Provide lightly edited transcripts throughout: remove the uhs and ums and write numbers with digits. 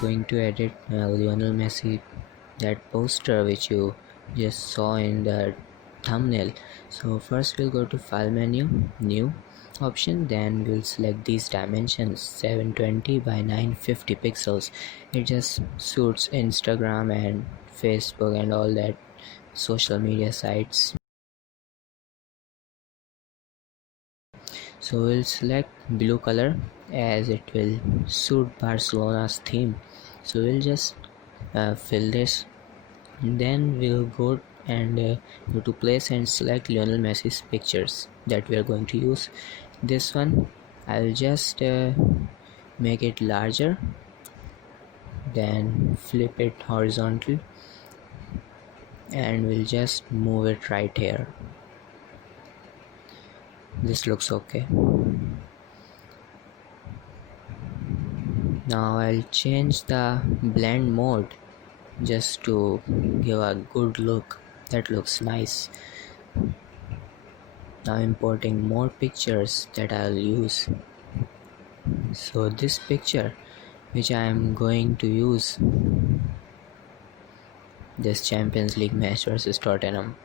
going to edit Lionel Messi, that poster which you just saw in the thumbnail. So first we'll go to file menu, new option, then we'll select these dimensions 720 by 950 pixels. It just suits Instagram and Facebook and all that social media sites. So we'll select blue color as it will suit Barcelona's theme. So we'll just fill this, and then we'll go to place and select Lionel Messi's pictures that we are going to use. This one I'll just make it larger, then flip it horizontal, and we'll just move it right here. This looks okay. Now I'll change the blend mode just to give a good look. That looks nice. Now importing more pictures that I'll use. So this picture which I am going to use, this Champions League match versus Tottenham.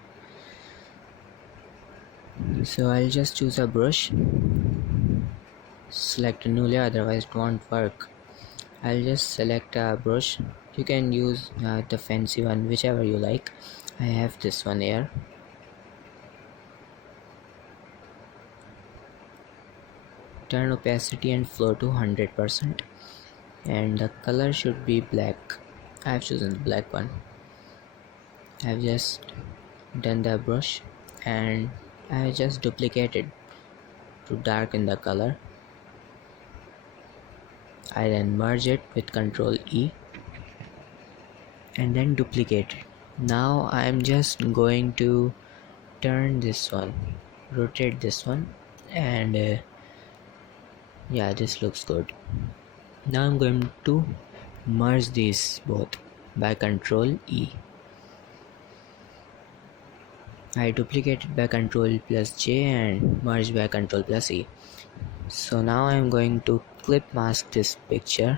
So I'll just choose a brush, select a new layer, otherwise it won't work. I'll just select a brush. You can use the fancy one, whichever you like. I have this one here. Turn opacity and flow to 100%, and the color should be black. I have chosen the black one. I've just done the brush and I just duplicated to darken the color. I then merge it with Ctrl E and then duplicate it. Now I am just going to turn this one, rotate this one, and yeah, this looks good. Now I'm going to merge these both by Ctrl E. I duplicate it by Ctrl plus J and merge by Ctrl plus E. So now I'm going to clip mask this picture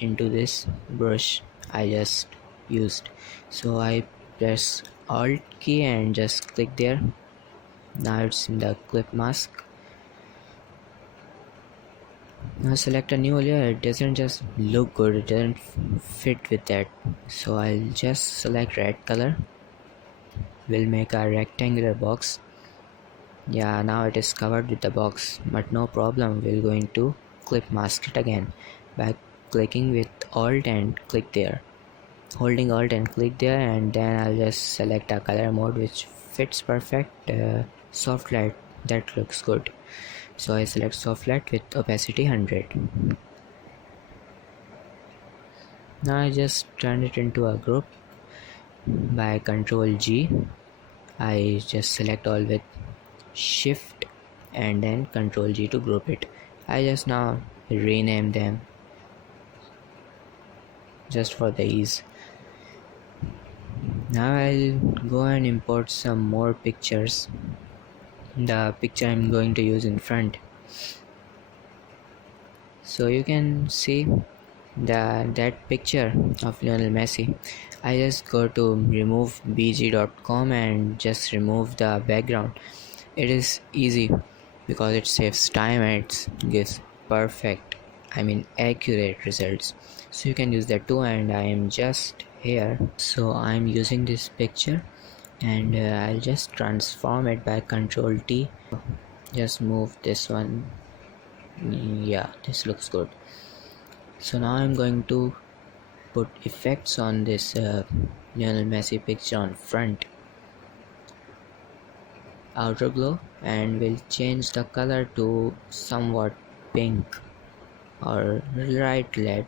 into this brush I just used. So I press Alt key and just click there. Now it's in the clip mask. Now select a new layer. It doesn't just look good, it doesn't fit with that. So I'll just select red color. We'll make a rectangular box. Yeah, now it is covered with the box, but no problem. We're going to clip mask it again by clicking with Alt and click there. Holding Alt and click there, and then I'll just select a color mode which fits perfect. Soft light, that looks good. So I select soft light with opacity 100. Now I just turn it into a group by Ctrl G. I just select all with Shift and then Ctrl G to group it. I just now rename them just for the ease. Now I'll go and import some more pictures. The picture I'm going to use in front. So you can see that picture of Lionel Messi. I just go to remove bg.com and just remove the background. It is easy because it saves time and it gives perfect, accurate results. So you can use that too, and I am just here. So I'm using this picture and I'll just transform it by Ctrl T. Just move this one. Yeah, this looks good. So now I'm going to put effects on this Lionel Messi picture on front. Outer glow, and we'll change the color to somewhat pink or light red.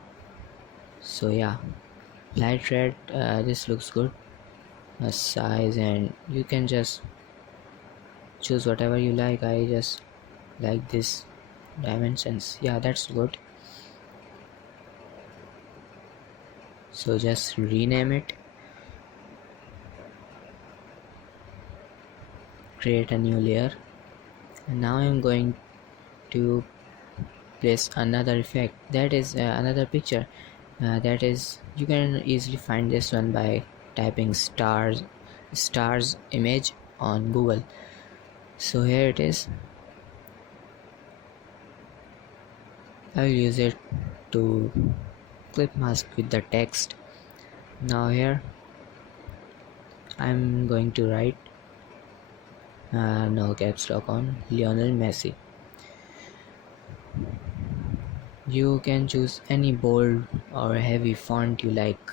So yeah, light red. This looks good. A size, and you can just choose whatever you like. I just like this dimensions. Yeah, that's good. So just rename it, create a new layer, and now I'm going to place another effect, that is another picture, that is, you can easily find this one by typing stars image on Google. So here it is. I will use it to clip mask with the text. Now here I'm going to write no caps lock on Lionel Messi. You can choose any bold or heavy font you like.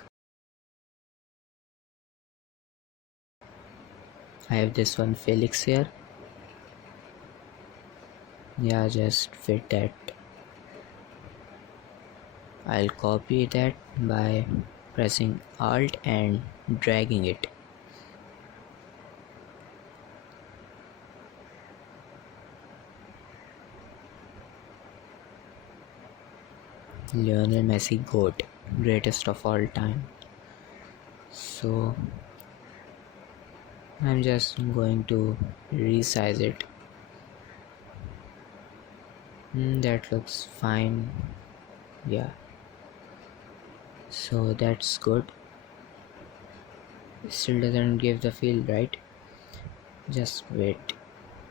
I have this one Felix here. Yeah, just fit that. I'll copy that by pressing Alt and dragging it. Lionel Messi GOAT, greatest of all time. So I'm just going to resize it. That looks fine. Yeah, so that's good. Still doesn't give the feel, right? Just wait.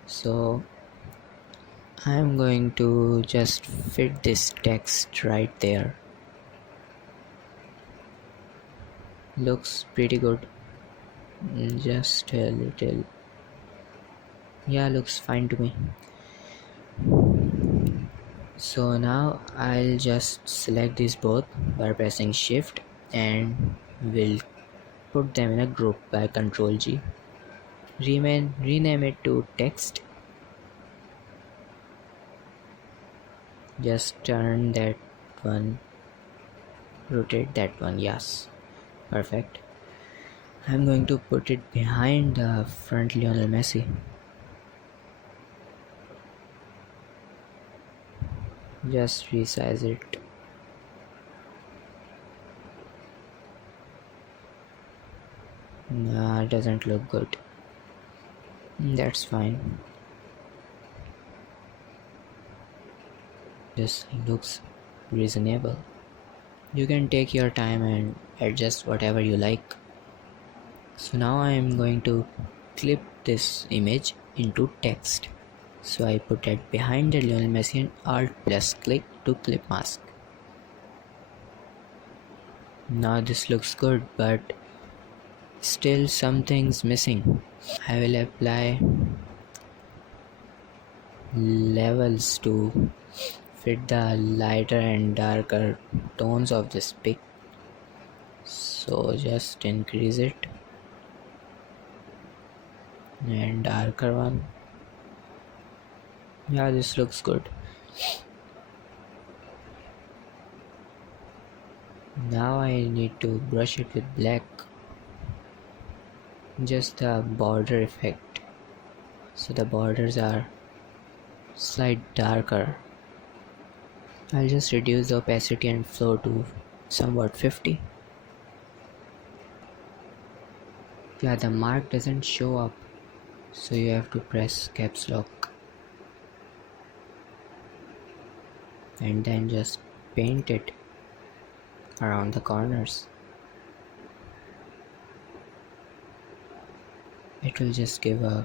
So I'm going to just fit this text right there. Looks pretty good. Just a little. Yeah, looks fine to me. So now I'll just select these both by pressing Shift and will put them in a group by Ctrl G. Rename it to text. Just turn that one, rotate that one, yes, perfect. I'm going to put it behind the front Lionel Messi. Just resize it. Nah, it doesn't look good. That's fine. This looks reasonable. You can take your time and adjust whatever you like. So now I am going to clip this image into text. So I put it behind the Lionel Messi and Alt plus click to clip mask. Now this looks good, but still something's missing. I will apply levels to fit the lighter and darker tones of this pic. So just increase it and darker one. Yeah, this looks good. Now I need to brush it with black, just the border effect, so the borders are slight darker. I'll just reduce the opacity and flow to somewhat 50. Yeah, the mark doesn't show up, so you have to press caps lock and then just paint it around the corners. It will just give a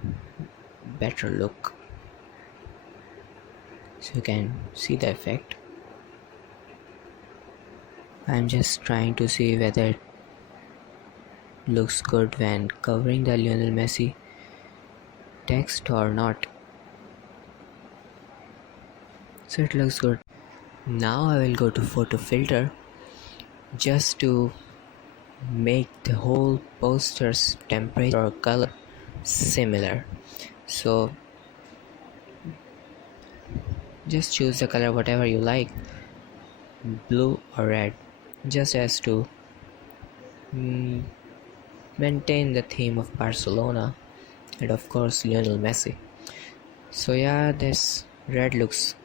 better look, so you can see the effect. I'm just trying to see whether it looks good when covering the Lionel Messi text or not. So it looks good. Now I will go to photo filter just to make the whole poster's temperature or color similar. So just choose the color whatever you like, blue or red, just as to maintain the theme of Barcelona and of course Lionel Messi. So yeah, this red looks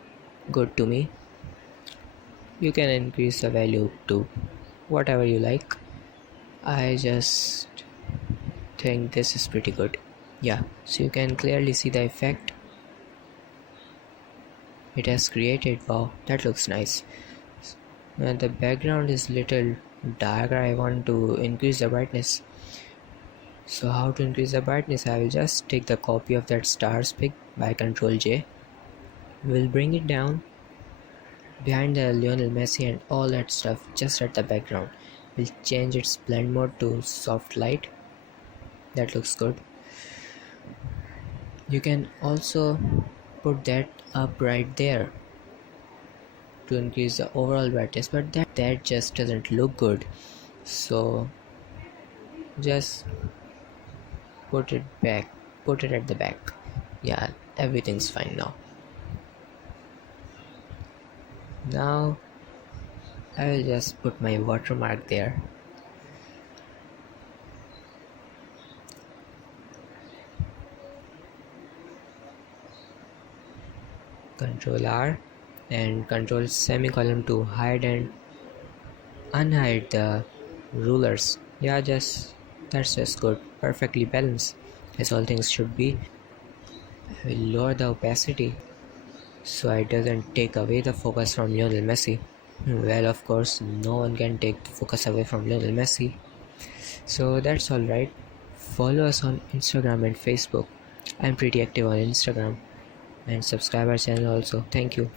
good to me. You can increase the value to whatever you like. I just think this is pretty good. Yeah, so you can clearly see the effect. it has created. Wow, that looks nice. And the background is little darker. I want to increase the brightness. So how to increase the brightness? I will just take the copy of that stars pic by Ctrl J. We'll bring it down behind the Lionel Messi and all that stuff just at the background. We'll change its blend mode to soft light. That looks good. You can also put that up right there to increase the overall brightness, but that just doesn't look good. So just put it back, put it at the back. Yeah, everything's fine now. Now I will just put my watermark there. Control R and control semicolon to hide and unhide the rulers. Yeah, that's just good. Perfectly balanced, as all things should be. I will lower the opacity so it doesn't take away the focus from Lionel Messi. Well, of course, no one can take the focus away from Lionel Messi. So that's alright. Follow us on Instagram and Facebook. I'm pretty active on Instagram, and subscribe our channel also. Thank you.